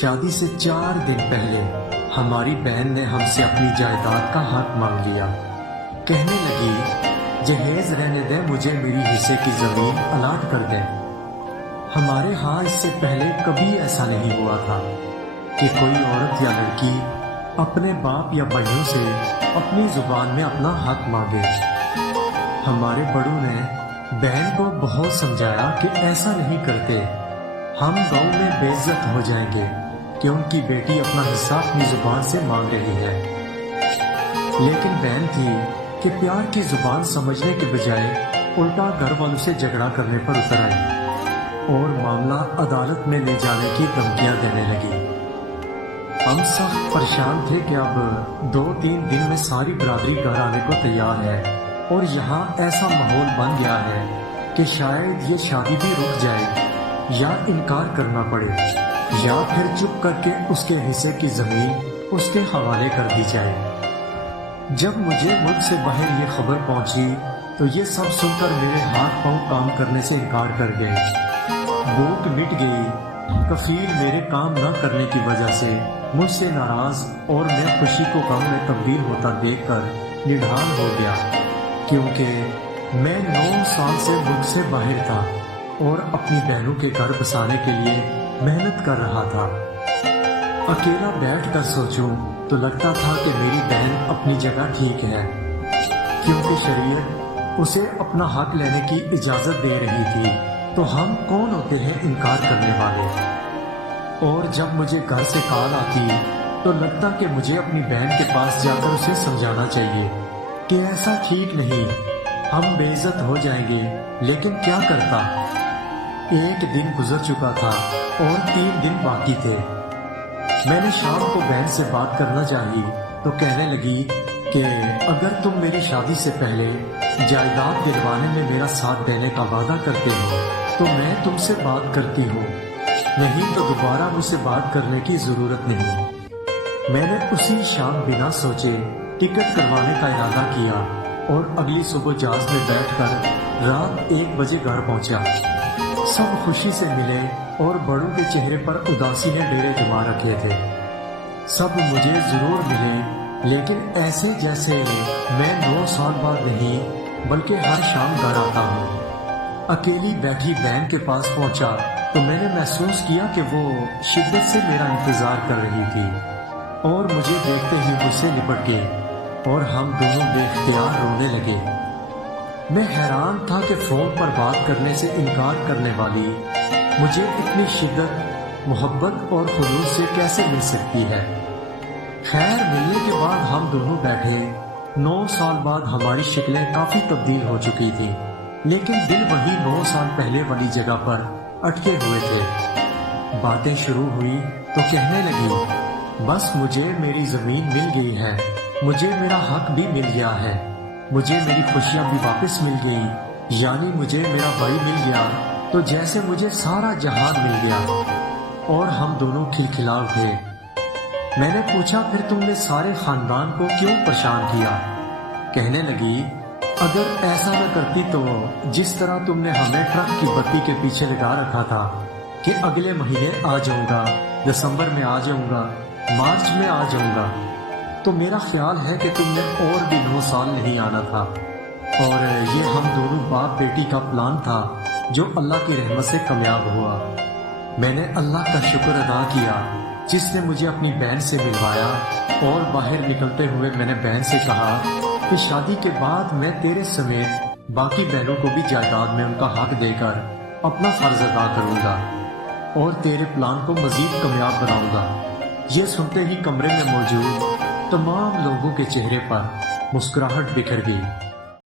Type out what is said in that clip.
شادی سے 4 دن پہلے ہماری بہن نے ہم سے اپنی جائیداد کا حق مانگ لیا۔ کہنے لگی جہیز رہنے دے، مجھے میری حصے کی زمین الاٹ کر دے۔ ہمارے ہاں اس سے پہلے کبھی ایسا نہیں ہوا تھا کہ کوئی عورت یا لڑکی اپنے باپ یا بھائیوں سے اپنی زبان میں اپنا حق مانگے۔ ہمارے بڑوں نے بہن کو بہت سمجھایا کہ ایسا نہیں کرتے، ہم گاؤں میں بے عزت ہو جائیں گے کہ ان کی بیٹی اپنا حصہ اپنی زبان سے مانگ رہی ہے۔ لیکن بہن تھی کہ پیار کی زبان سمجھنے کے بجائے الٹا گھر والوں سے جھگڑا کرنے پر اتر آئی اور معاملہ عدالت میں لے جانے کی دھمکیاں دینے لگی۔ ہم سخت پریشان تھے کہ اب 2-3 دن میں ساری برادری گھر آنے کو تیار ہے اور یہاں ایسا ماحول بن گیا ہے کہ شاید یہ شادی بھی رک جائے یا انکار کرنا پڑے یا پھر چپ کر کے اس کے حصے کی زمین اس کے حوالے کر دی جائے۔ جب مجھے ملک سے باہر یہ خبر پہنچی تو یہ سب سن کر میرے ہاتھ پاؤں کام کرنے سے انکار کر گئے۔ بھوک مٹ گئی، کفیل میرے کام نہ کرنے کی وجہ سے مجھ سے ناراض اور میں خوشی کو غم میں تبدیل ہوتا دیکھ کر نڈھال ہو گیا، کیونکہ میں 9 سال سے ملک سے باہر تھا اور اپنی بہنوں کے گھر بسانے کے لیے محنت کر رہا تھا۔ اکیلا بیٹھ کر سوچوں تو لگتا تھا کہ میری بہن اپنی جگہ ٹھیک ہے، کیونکہ شریعت اسے اپنا حق لینے کی اجازت دے رہی تھی، تو ہم کون ہوتے ہیں انکار کرنے والے؟ اور جب مجھے گھر سے کال آتی تو لگتا کہ مجھے اپنی بہن کے پاس جا کر اسے سمجھانا چاہیے کہ ایسا ٹھیک نہیں، ہم بے عزت ہو جائیں گے۔ لیکن کیا کرتا؟ 1 دن گزر چکا تھا اور 3 دن باقی تھے۔ میں نے شام کو بہن سے بات کرنا چاہی تو کہنے لگی کہ اگر تم میری شادی سے پہلے جائیداد دلوانے میں میرا ساتھ دینے کا وعدہ کرتے ہو تو میں تم سے بات کرتی ہوں، نہیں تو دوبارہ مجھ سے بات کرنے کی ضرورت نہیں۔ میں نے اسی شام بنا سوچے ٹکٹ کروانے کا ارادہ کیا اور اگلی صبح جہاز میں بیٹھ کر رات 1 بجے گھر پہنچا۔ سب خوشی سے ملے اور بڑوں کے چہرے پر اداسی نے ڈیرے جما رکھے تھے۔ سب مجھے ضرور ملے، لیکن ایسے جیسے میں 9 سال بعد نہیں بلکہ ہر شام گھر آتا ہوں۔ اکیلی بیٹھی بہن کے پاس پہنچا تو میں نے محسوس کیا کہ وہ شدت سے میرا انتظار کر رہی تھی اور مجھے دیکھتے ہی مجھ سے لپٹ گئی اور ہم دونوں بے اختیار رونے لگے۔ میں حیران تھا کہ فون پر بات کرنے سے انکار کرنے والی مجھے اتنی شدت، محبت اور خلوص سے کیسے مل سکتی ہے۔ خیر، ملنے کے بعد ہم دونوں بیٹھے۔ 9 سال بعد ہماری شکلیں کافی تبدیل ہو چکی تھیں، لیکن دل وہی 9 سال پہلے والی جگہ پر اٹکے ہوئے تھے۔ باتیں شروع ہوئی تو کہنے لگی بس مجھے میری زمین مل گئی ہے، مجھے میرا حق بھی مل گیا ہے، مجھے میری خوشیاں بھی واپس مل گئی، یعنی مجھے میرا بھائی مل گیا تو جیسے مجھے سارا جہان مل گیا۔ اور ہم دونوں کھلکھلا اٹھے۔ میں نے پوچھا پھر تم نے سارے خاندان کو کیوں پریشان کیا؟ کہنے لگی اگر ایسا نہ کرتی تو جس طرح تم نے ہمیں ٹرک کی بتی کے پیچھے لگا رکھا تھا کہ اگلے مہینے آ جاؤں گا، دسمبر میں آ جاؤں گا، مارچ میں آ جاؤں گا، تو میرا خیال ہے کہ تم نے اور بھی 9 سال نہیں آنا تھا۔ اور یہ ہم دونوں باپ بیٹی کا پلان تھا جو اللہ کی رحمت سے کامیاب ہوا۔ میں نے اللہ کا شکر ادا کیا جس نے مجھے اپنی بہن سے ملوایا، اور باہر نکلتے ہوئے میں نے بہن سے کہا کہ شادی کے بعد میں تیرے سمیت باقی بہنوں کو بھی جائیداد میں ان کا حق دے کر اپنا فرض ادا کروں گا اور تیرے پلان کو مزید کامیاب بناؤں گا۔ یہ سنتے ہی کمرے میں موجود تمام لوگوں کے چہرے پر مسکراہٹ بکھر گئی۔